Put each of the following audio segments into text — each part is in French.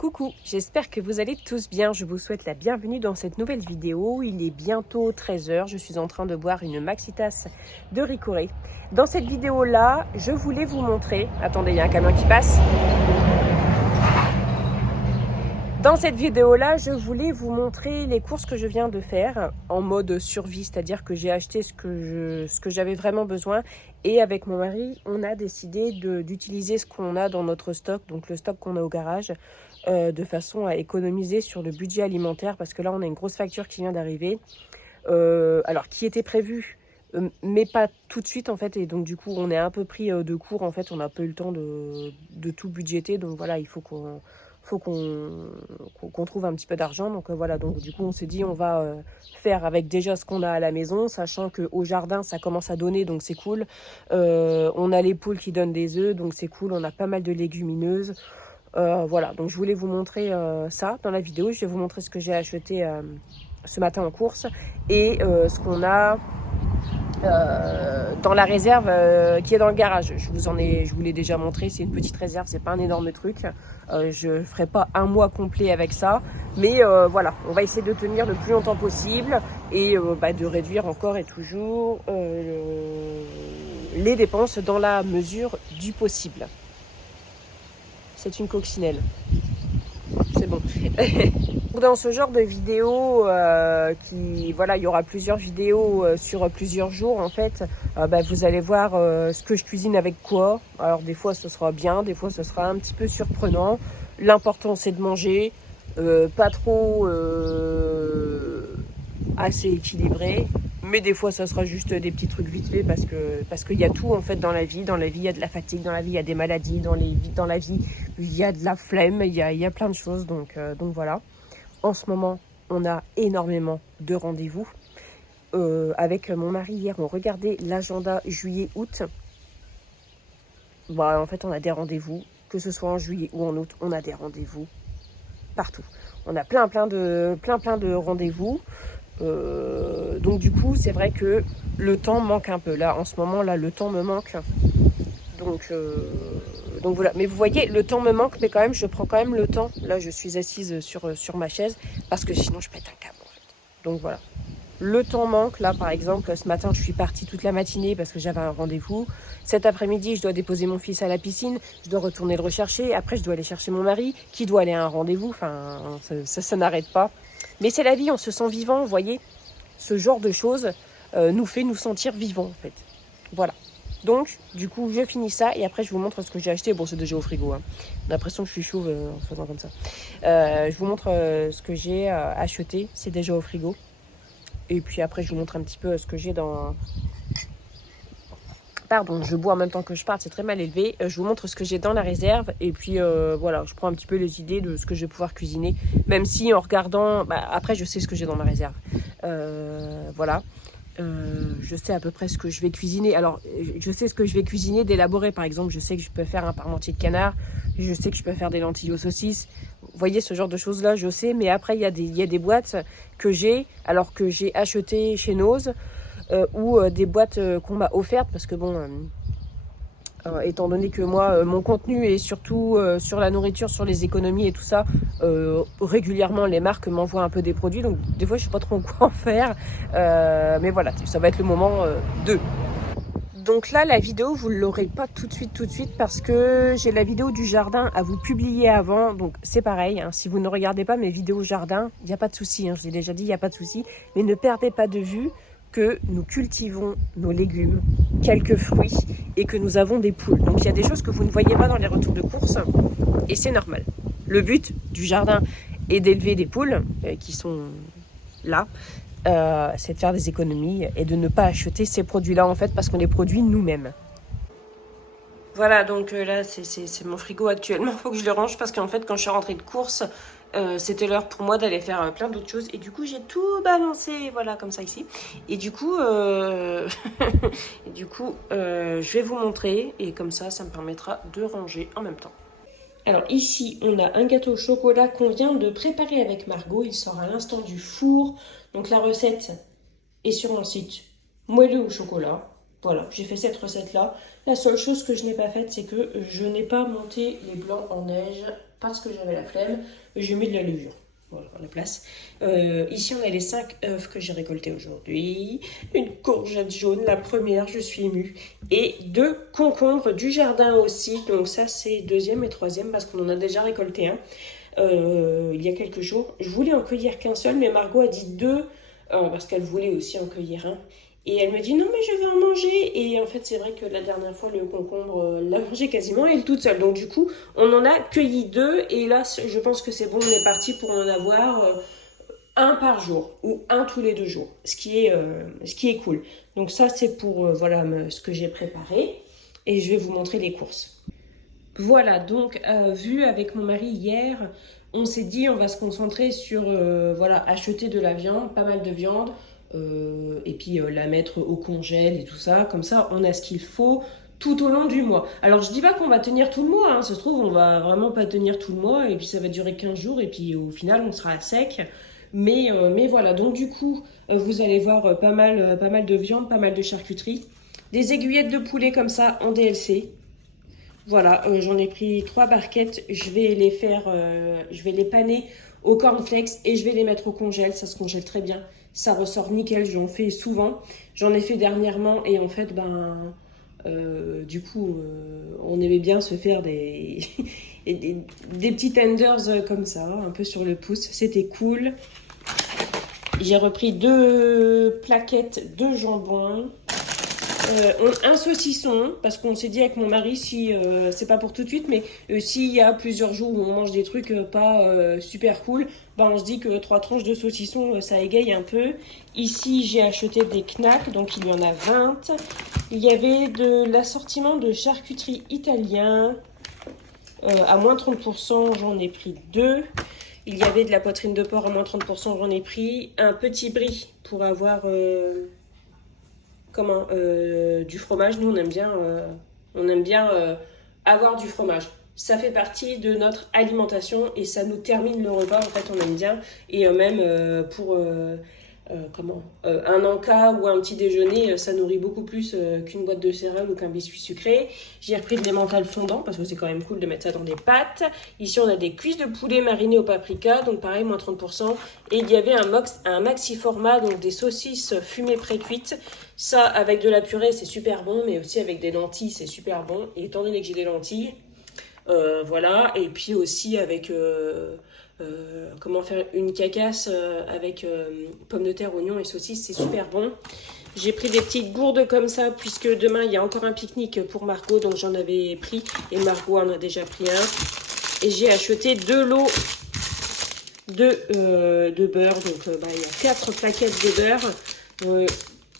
Coucou, j'espère que vous allez tous bien. Je vous souhaite la bienvenue dans cette nouvelle vidéo. Il est bientôt 13 h. Je suis en train de boire une maxi tasse de Ricoré. Dans cette vidéo-là, je voulais vous montrer... Attendez, il y a un camion qui passe. Dans cette vidéo-là, je voulais vous montrer les courses que je viens de faire en mode survie, c'est-à-dire que j'ai acheté ce que j'avais vraiment besoin. Et avec mon mari, on a décidé d'utiliser ce qu'on a dans notre stock, donc le stock qu'on a au garage, de façon à économiser sur le budget alimentaire, parce que là, on a une grosse facture qui vient d'arriver, alors qui était prévue, mais pas tout de suite en fait, et donc du coup, on est un peu pris de court en fait, on n'a pas eu le temps de tout budgéter, donc voilà, il faut qu'on trouve un petit peu d'argent. Donc voilà, donc du coup on s'est dit on va faire avec déjà ce qu'on a à la maison, sachant qu'au jardin ça commence à donner, donc c'est cool. On a les poules qui donnent des œufs, donc c'est cool. On a pas mal de légumineuses. Voilà, donc je voulais vous montrer ça dans la vidéo. Je vais vous montrer ce que j'ai acheté ce matin en course et ce qu'on a dans la réserve qui est dans le garage. Je vous l'ai déjà montré, c'est une petite réserve, c'est pas un énorme truc. Je ferai pas un mois complet avec ça, mais voilà, on va essayer de tenir le plus longtemps possible et de réduire encore et toujours les dépenses dans la mesure du possible. C'est une coccinelle. C'est bon. Dans ce genre de vidéo, voilà, il y aura plusieurs vidéos sur plusieurs jours en fait. Vous allez voir ce que je cuisine avec quoi. Alors des fois ce sera bien, des fois ce sera un petit peu surprenant. L'important c'est de manger, pas trop assez équilibré. Mais des fois, ça sera juste des petits trucs vite fait parce qu'il y a tout en fait dans la vie. Dans la vie, il y a de la fatigue. Dans la vie, il y a des maladies. Dans la vie, il y a de la flemme. Il y a plein de choses. Donc voilà. En ce moment, on a énormément de rendez-vous. Avec mon mari, hier, on regardait l'agenda juillet-août. En fait, on a des rendez-vous. Que ce soit en juillet ou en août, on a des rendez-vous partout. On a plein de rendez-vous. Donc du coup c'est vrai que le temps manque un peu là en ce moment là, le temps me manque, donc voilà. Mais vous voyez, le temps me manque, mais quand même je prends quand même le temps. Là je suis assise sur ma chaise parce que sinon je pète un câble en fait. Donc voilà, le temps manque. Là par exemple ce matin je suis partie toute la matinée parce que j'avais un rendez-vous. Cet après-midi je dois déposer mon fils à la piscine, je dois retourner le rechercher, après je dois aller chercher mon mari qui doit aller à un rendez-vous. Enfin ça n'arrête pas. Mais c'est la vie, on se sent vivant, vous voyez. Ce genre de choses nous fait nous sentir vivants, en fait. Voilà. Donc, du coup, je finis ça et après, je vous montre ce que j'ai acheté. Bon, c'est déjà au frigo. Hein. J'ai l'impression que je suis chauve en faisant comme ça. Je vous montre ce que j'ai acheté. C'est déjà au frigo. Et puis après, je vous montre un petit peu ce que j'ai dans... Pardon, je bois en même temps que je parle, c'est très mal élevé. Je vous montre ce que j'ai dans la réserve. Et puis, voilà, je prends un petit peu les idées de ce que je vais pouvoir cuisiner. Même si en regardant... après, je sais ce que j'ai dans ma réserve. Voilà. Je sais à peu près ce que je vais cuisiner. Alors, je sais ce que je vais cuisiner d'élaborer. Par exemple, je sais que je peux faire un parmentier de canard. Je sais que je peux faire des lentilles aux saucisses. Vous voyez, ce genre de choses-là, je sais. Mais après, il y a des boîtes que j'ai, alors que j'ai achetées chez Nose. Ou des boîtes qu'on m'a offertes parce que bon, étant donné que moi mon contenu est surtout sur la nourriture, sur les économies et tout ça, régulièrement les marques m'envoient un peu des produits, donc des fois je sais pas trop quoi en faire, mais voilà, ça va être le moment de... Donc là, la vidéo, vous ne l'aurez pas tout de suite parce que j'ai la vidéo du jardin à vous publier avant. Donc c'est pareil, hein, si vous ne regardez pas mes vidéos jardin, il n'y a pas de souci, hein, je vous ai déjà dit, il n'y a pas de souci. Mais ne perdez pas de vue que nous cultivons nos légumes, quelques fruits et que nous avons des poules. Donc il y a des choses que vous ne voyez pas dans les retours de course et c'est normal. Le but du jardin est d'élever des poules qui sont là. C'est de faire des économies et de ne pas acheter ces produits-là en fait parce qu'on les produit nous-mêmes. Voilà, donc là c'est mon frigo actuellement, il faut que je le range parce qu'en fait quand je suis rentrée de course, c'était l'heure pour moi d'aller faire plein d'autres choses et du coup j'ai tout balancé, voilà, comme ça ici. Et du coup, je vais vous montrer et comme ça me permettra de ranger en même temps. Alors ici, on a un gâteau au chocolat qu'on vient de préparer avec Margot. Il sort à l'instant du four. Donc la recette est sur mon site, moelleux au chocolat. Voilà, j'ai fait cette recette-là. La seule chose que je n'ai pas faite, c'est que je n'ai pas monté les blancs en neige parce que j'avais la flemme, j'ai mis de la levure. Voilà, à la place. Ici, on a les 5 œufs que j'ai récoltés aujourd'hui. Une courgette jaune, la première, je suis émue. Et 2 concombres du jardin aussi. Donc ça, c'est deuxième et troisième parce qu'on en a déjà récolté un il y a quelques jours. Je voulais en cueillir qu'un seul, mais Margot a dit 2 parce qu'elle voulait aussi en cueillir un. Et elle me dit non mais je vais en manger. Et en fait c'est vrai que la dernière fois le concombre l'a mangé quasiment elle toute seule. Donc du coup on en a cueilli 2 et là je pense que c'est bon, on est parti pour en avoir un par jour ou un tous les 2 jours. Ce qui est cool. Donc ça c'est pour voilà ce que j'ai préparé. Et je vais vous montrer les courses. Voilà, donc vu avec mon mari hier, on s'est dit on va se concentrer sur voilà, acheter de la viande, pas mal de viande, et puis la mettre au congèle et tout ça. Comme ça, on a ce qu'il faut tout au long du mois. Alors je dis pas qu'on va tenir tout le mois, hein, ça se trouve on va vraiment pas tenir tout le mois, et puis ça va durer 15 jours, et puis au final on sera à sec. Mais voilà, donc du coup, vous allez voir pas mal de viande, pas mal de charcuterie. Des aiguillettes de poulet comme ça en DLC. Voilà, j'en ai pris 3 barquettes. Je vais les faire, je vais les paner au cornflakes et je vais les mettre au congèle. Ça se congèle très bien. Ça ressort nickel. J'en fais souvent. J'en ai fait dernièrement et en fait, du coup, on aimait bien se faire des, des petits tenders comme ça, un peu sur le pouce. C'était cool. J'ai repris 2 plaquettes de jambon. Un saucisson, parce qu'on s'est dit avec mon mari, si c'est pas pour tout de suite, mais s'il y a plusieurs jours où on mange des trucs pas super cool, on se dit que 3 tranches de saucisson, ça égaye un peu. Ici, j'ai acheté des knacks, donc il y en a 20. Il y avait de l'assortiment de charcuterie italien, à moins 30%, j'en ai pris 2. Il y avait de la poitrine de porc à moins 30%, j'en ai pris. Un petit brie pour avoir... du fromage. Nous on aime bien avoir du fromage. Ça fait partie de notre alimentation et ça nous termine le repas. En fait on aime bien, et même pour un encas ou un petit déjeuner, ça nourrit beaucoup plus qu'une boîte de céréales ou qu'un biscuit sucré. J'ai repris de l'emmental fondant parce que c'est quand même cool de mettre ça dans des pâtes. Ici on a des cuisses de poulet marinées au paprika, donc pareil moins 30%. Et il y avait un maxi format, donc des saucisses fumées pré-cuites. Ça avec de la purée c'est super bon, mais aussi avec des lentilles c'est super bon. Et étant donné que j'ai des lentilles, voilà. Et puis aussi avec comment faire une cacasse avec pommes de terre, oignons et saucisses, c'est super bon. J'ai pris des petites gourdes comme ça, puisque demain il y a encore un pique-nique pour Margot, donc j'en avais pris, et Margot en a déjà pris un. Et j'ai acheté 2 lots de beurre, donc il y a 4 plaquettes de beurre.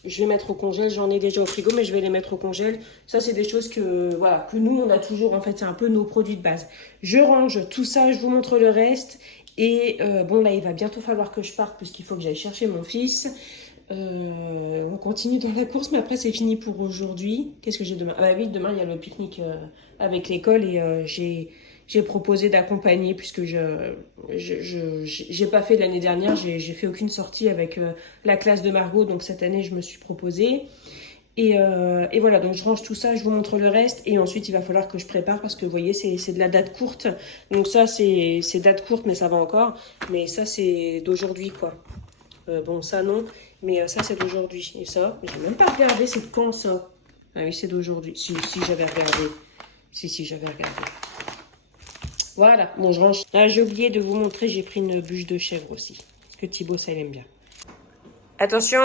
Je vais mettre au congèle, j'en ai déjà au frigo, mais je vais les mettre au congèle. Ça, c'est des choses que nous, on a toujours. En fait, c'est un peu nos produits de base. Je range tout ça, je vous montre le reste. Et là, il va bientôt falloir que je parte, puisqu'il faut que j'aille chercher mon fils. On continue dans la course, mais après, c'est fini pour aujourd'hui. Qu'est-ce que j'ai demain? Ah bah oui, demain, il y a le pique-nique avec l'école, et j'ai proposé d'accompagner, puisque j'ai pas fait l'année dernière, j'ai fait aucune sortie avec la classe de Margot, donc cette année je me suis proposée. Et voilà, donc je range tout ça, je vous montre le reste, et ensuite il va falloir que je prépare, parce que vous voyez, c'est de la date courte. Donc ça, c'est date courte, mais ça va encore. Mais ça, c'est d'aujourd'hui, quoi. Ça non, mais ça c'est d'aujourd'hui. Et ça, j'ai même pas regardé, c'est de quand ça? Ah oui, c'est d'aujourd'hui. Si j'avais regardé. Si j'avais regardé. Voilà, bon, je range. Ah, j'ai oublié de vous montrer, j'ai pris une bûche de chèvre aussi. Parce que Thibaut, ça, il aime bien. Attention,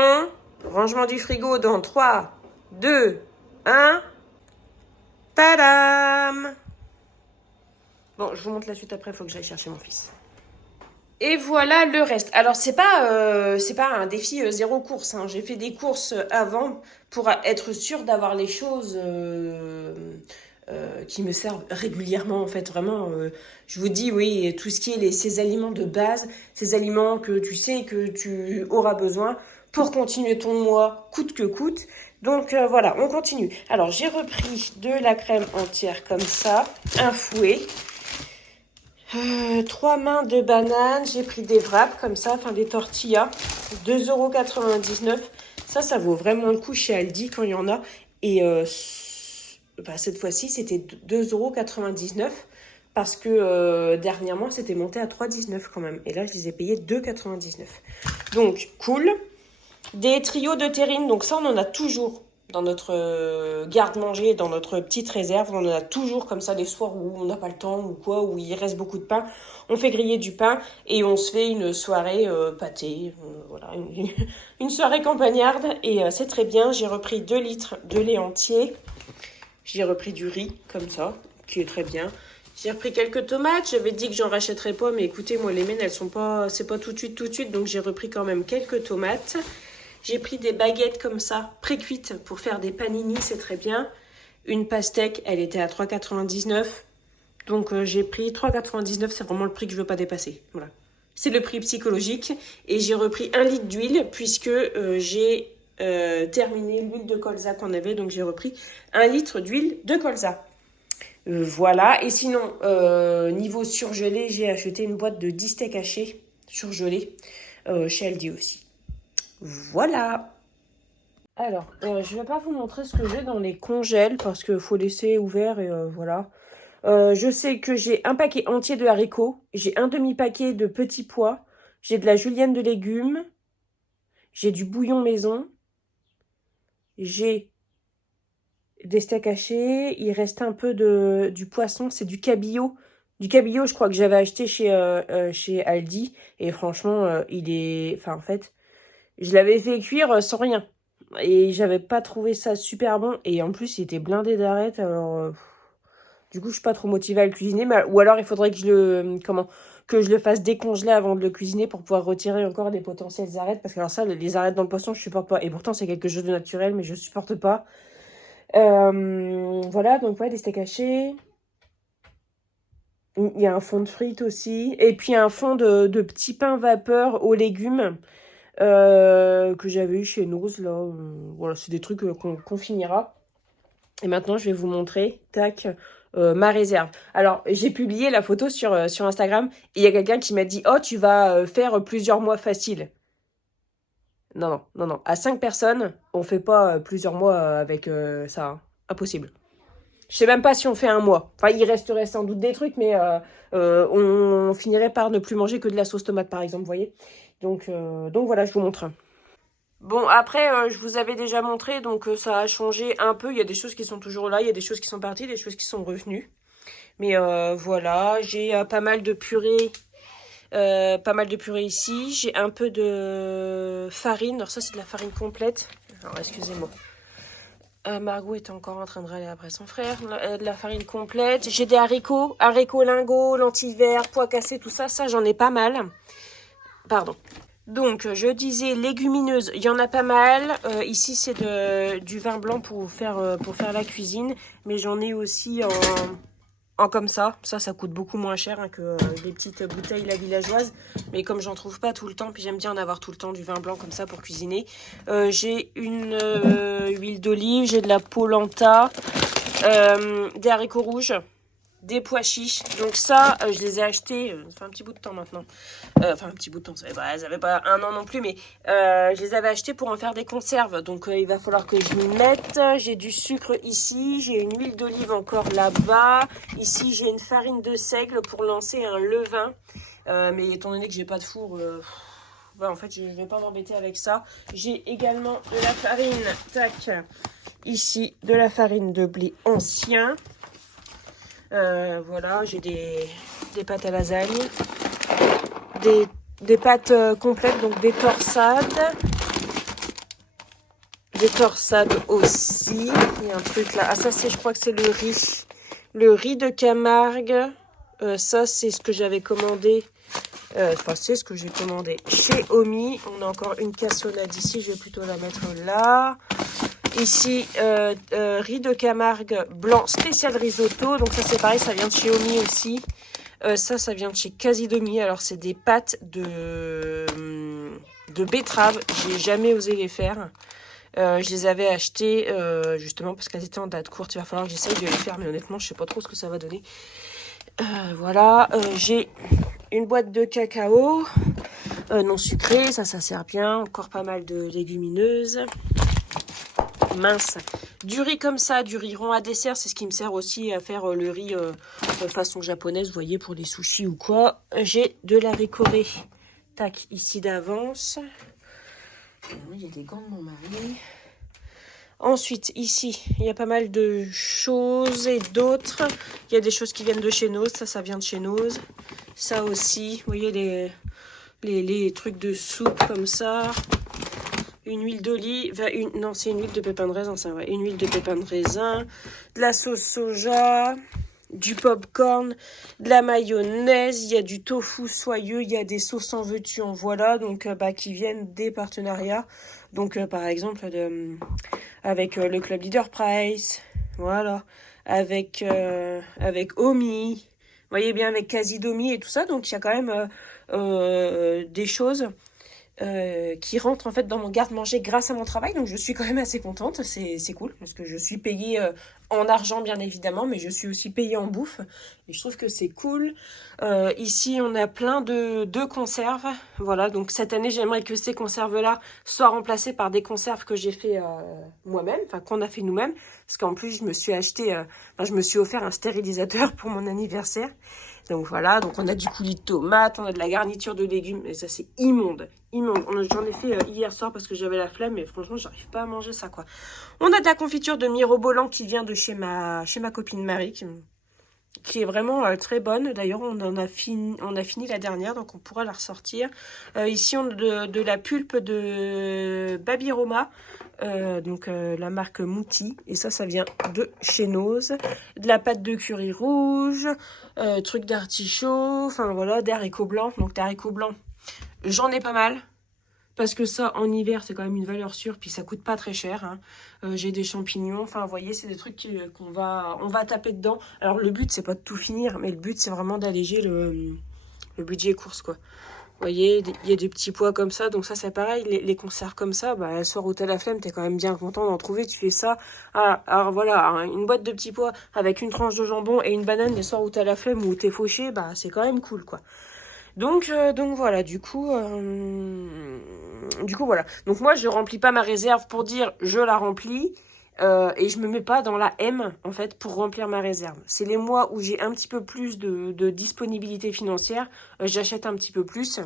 rangement du frigo dans 3, 2, 1. Tadam! Bon, je vous montre la suite après, il faut que j'aille chercher mon fils. Et voilà le reste. Alors, c'est pas un défi zéro course, hein. J'ai fait des courses avant pour être sûre d'avoir les choses... qui me servent régulièrement, en fait, vraiment. Je vous dis, oui, tout ce qui est ces aliments de base, ces aliments que tu sais que tu auras besoin pour continuer ton mois coûte que coûte. Donc voilà, on continue. Alors, j'ai repris de la crème entière comme ça, un fouet, 3 mains de bananes, j'ai pris des wraps comme ça, enfin des tortillas, 2,99 €. Ça vaut vraiment le coup chez Aldi quand il y en a. Et cette fois-ci, c'était 2,99 €. parce que dernièrement, c'était monté à 3,19 quand même. Et là, je les ai payés 2,99. Donc, cool. Des trios de terrine, donc ça, on en a toujours dans notre garde-manger, dans notre petite réserve. On en a toujours comme ça des soirs où on n'a pas le temps ou quoi, où il reste beaucoup de pain. On fait griller du pain et on se fait une soirée pâtée, voilà, une soirée campagnarde. Et c'est très bien. J'ai repris 2 litres de lait entier. J'ai repris du riz, comme ça, qui est très bien. J'ai repris quelques tomates. J'avais dit que j'en rachèterais pas, mais écoutez, moi, les miennes, elles sont pas... C'est pas tout de suite. Donc, j'ai repris quand même quelques tomates. J'ai pris des baguettes comme ça, pré-cuites, pour faire des panini, c'est très bien. Une pastèque, elle était à 3,99. Donc, j'ai pris 3,99. C'est vraiment le prix que je veux pas dépasser. Voilà. C'est le prix psychologique. Et j'ai repris 1 litre d'huile, puisque j'ai... terminé l'huile de colza qu'on avait, donc j'ai repris 1 litre d'huile de colza. Voilà, et sinon, niveau surgelé, j'ai acheté une boîte de 10 steaks hachés surgelés chez Aldi aussi. Voilà. Alors, je vais pas vous montrer ce que j'ai dans les congèles parce qu'il faut laisser ouvert et voilà. Je sais que j'ai un paquet entier de haricots, j'ai un demi-paquet de petits pois, j'ai de la julienne de légumes, j'ai du bouillon maison, j'ai des steaks hachés, il reste un peu du poisson, c'est du cabillaud. Du cabillaud, je crois que j'avais acheté chez Aldi. Et franchement, il est... Enfin, en fait, je l'avais fait cuire sans rien. Et j'avais pas trouvé ça super bon. Et en plus, il était blindé d'arêtes. Alors, du coup, je suis pas trop motivée à le cuisiner. Mais... Ou alors, il faudrait que que je le fasse décongeler avant de le cuisiner pour pouvoir retirer encore des potentielles arêtes. Parce que alors ça, les arêtes dans le poisson, je supporte pas. Et pourtant, c'est quelque chose de naturel, mais je supporte pas. Voilà, donc ouais, des steaks hachés. Il y a un fond de frites aussi. Et puis un fond de petits pains vapeur aux légumes que j'avais eu chez Noz, là. Voilà, c'est des trucs qu'on finira. Et maintenant, je vais vous montrer, tac, ma réserve. Alors, j'ai publié la photo sur Instagram et il y a quelqu'un qui m'a dit « Oh, tu vas faire plusieurs mois facile ». Non. À 5 personnes, on fait pas plusieurs mois avec ça. Hein. Impossible. Je sais même pas si on fait un mois. Enfin, il resterait sans doute des trucs, mais on finirait par ne plus manger que de la sauce tomate, par exemple, vous voyez. Donc voilà, je vous montre. Bon, après, je vous avais déjà montré, donc ça a changé un peu. Il y a des choses qui sont toujours là, il y a des choses qui sont parties, des choses qui sont revenues. Mais voilà, j'ai pas mal de purée. Pas mal de purée ici. J'ai un peu de farine. Alors ça, c'est de la farine complète. Alors, excusez-moi. Margot est encore en train de râler après son frère. De la farine complète. J'ai des haricots lingots, lentilles vertes, pois cassés, tout ça. Ça, j'en ai pas mal. Pardon. Donc, je disais légumineuses, il y en a pas mal. Ici, c'est du vin blanc pour faire la cuisine. Mais j'en ai aussi en comme ça. Ça coûte beaucoup moins cher hein, que les petites bouteilles la villageoise. Mais comme j'en trouve pas tout le temps, puis j'aime bien en avoir tout le temps du vin blanc comme ça pour cuisiner. J'ai une huile d'olive, j'ai de la polenta, des haricots rouges, des pois chiches. Donc ça, je les ai achetés, ça fait un petit bout de temps maintenant. Enfin, un petit bout de temps, ça n'avait pas 1 an non plus, mais je les avais achetés pour en faire des conserves. Donc il va falloir que je m'y mette. J'ai du sucre ici, j'ai une huile d'olive encore là-bas. Ici, j'ai une farine de seigle pour lancer un levain. Mais étant donné que j'ai pas de four... en fait, je ne vais pas m'embêter avec ça. J'ai également de la farine, tac, ici, de la farine de blé ancien. Voilà, j'ai des pâtes à lasagne, des pâtes complètes, donc des torsades aussi. Il y a un truc là, ah ça c'est, je crois que c'est le riz de Camargue. Ça c'est ce que j'avais commandé. Enfin, c'est ce que j'ai commandé chez Omi. On a encore une cassonade ici. Je vais plutôt la mettre là. Ici, riz de Camargue blanc spécial risotto. Donc ça, c'est pareil, ça vient de chez Omi aussi. Ça vient de chez Casidomi. Alors, c'est des pâtes de betterave. J'ai jamais osé les faire. Je les avais achetées justement parce qu'elles étaient en date courte. Il va falloir que j'essaye de les faire. Mais honnêtement, je sais pas trop ce que ça va donner. Voilà, j'ai une boîte de cacao non sucré, ça sert bien. Encore pas mal de légumineuses. Mince. Du riz comme ça, du riz rond à dessert, c'est ce qui me sert aussi à faire le riz façon japonaise, vous voyez, pour les sushis ou quoi. J'ai de la ricorée, tac, ici d'avance. Il y a des gants de mon mari. Ensuite, ici, il y a pas mal de choses et d'autres. Il y a des choses qui viennent de chez Nose, ça vient de chez Nose. Ça aussi, vous voyez les trucs de soupe comme ça. Une huile d'olive, non c'est une huile de pépins de raisin, ça, ouais. Une huile de pépins de raisin, de la sauce soja, du popcorn, de la mayonnaise, il y a du tofu soyeux, il y a des sauces en veux-tu en voilà, donc qui viennent des partenariats. Donc par exemple avec le Club Leader Price, voilà, avec Omi, vous voyez bien avec Casidomi et tout ça, donc il y a quand même des choses qui rentrent en fait dans mon garde-manger grâce à mon travail, donc je suis quand même assez contente, c'est cool, parce que je suis payée en argent bien évidemment, mais je suis aussi payée en bouffe, et je trouve que c'est cool. Ici on a plein de conserves, voilà, donc cette année j'aimerais que ces conserves-là soient remplacées par des conserves que j'ai fait moi-même, enfin qu'on a fait nous-mêmes, parce qu'en plus je me suis je me suis offert un stérilisateur pour mon anniversaire. Donc voilà, donc on a du coulis de tomates, on a de la garniture de légumes, et ça c'est immonde, immonde. J'en ai fait hier soir parce que j'avais la flemme, mais franchement j'arrive pas à manger ça quoi. On a de la confiture de mirobolant qui vient de chez ma copine Marie, qui est vraiment très bonne. D'ailleurs on a fini la dernière, donc on pourra la ressortir. Ici on a de la pulpe de Babyroma, la marque Mouti, et ça vient de chez Nose. De la pâte de curry rouge, truc d'artichaut, enfin voilà, des haricots blancs. Donc des haricots blancs, j'en ai pas mal, parce que ça en hiver c'est quand même une valeur sûre, puis ça coûte pas très cher, hein. J'ai des champignons, enfin vous voyez, c'est des trucs on va taper dedans. Alors le but c'est pas de tout finir, mais le but c'est vraiment d'alléger le budget course quoi. Vous voyez, il y a des petits pois comme ça, donc ça c'est pareil, les conserves comme ça, le soir où t'as la flemme, t'es quand même bien content d'en trouver, tu fais ça. Alors voilà, une boîte de petits pois avec une tranche de jambon et une banane, les soirs où t'as la flemme ou où t'es fauché, c'est quand même cool quoi. Donc voilà, du coup voilà. Donc moi je remplis pas ma réserve pour dire je la remplis. Et je me mets pas dans la M en fait pour remplir ma réserve. C'est les mois où j'ai un petit peu plus de disponibilité financière, j'achète un petit peu plus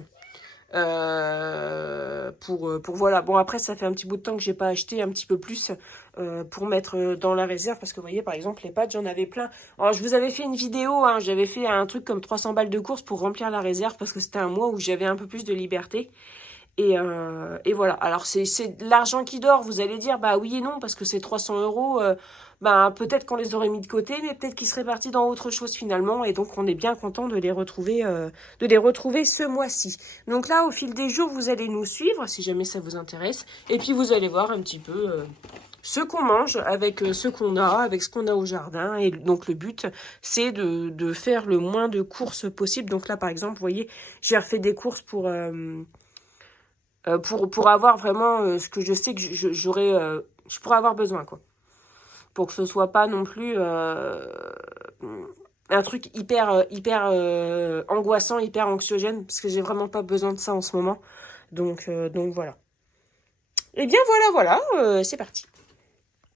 pour voilà. Bon après ça fait un petit bout de temps que j'ai pas acheté un petit peu plus pour mettre dans la réserve, parce que vous voyez par exemple les pâtes j'en avais plein. Alors je vous avais fait une vidéo, hein, j'avais fait un truc comme 300 balles de course pour remplir la réserve parce que c'était un mois où j'avais un peu plus de liberté. Et voilà. Alors, c'est de l'argent qui dort. Vous allez dire, oui et non, parce que c'est 300 euros. Peut-être qu'on les aurait mis de côté, mais peut-être qu'ils seraient partis dans autre chose finalement. Et donc, on est bien content de les retrouver ce mois-ci. Donc là, au fil des jours, vous allez nous suivre, si jamais ça vous intéresse. Et puis, vous allez voir un petit peu ce qu'on mange avec ce qu'on a, avec ce qu'on a au jardin. Et donc, le but, c'est de faire le moins de courses possible. Donc là, par exemple, vous voyez, j'ai refait des courses pour avoir vraiment ce que je sais que je pourrais avoir besoin quoi, pour que ce soit pas non plus un truc hyper angoissant, hyper anxiogène, parce que j'ai vraiment pas besoin de ça en ce moment, donc voilà. Et bien voilà, c'est parti.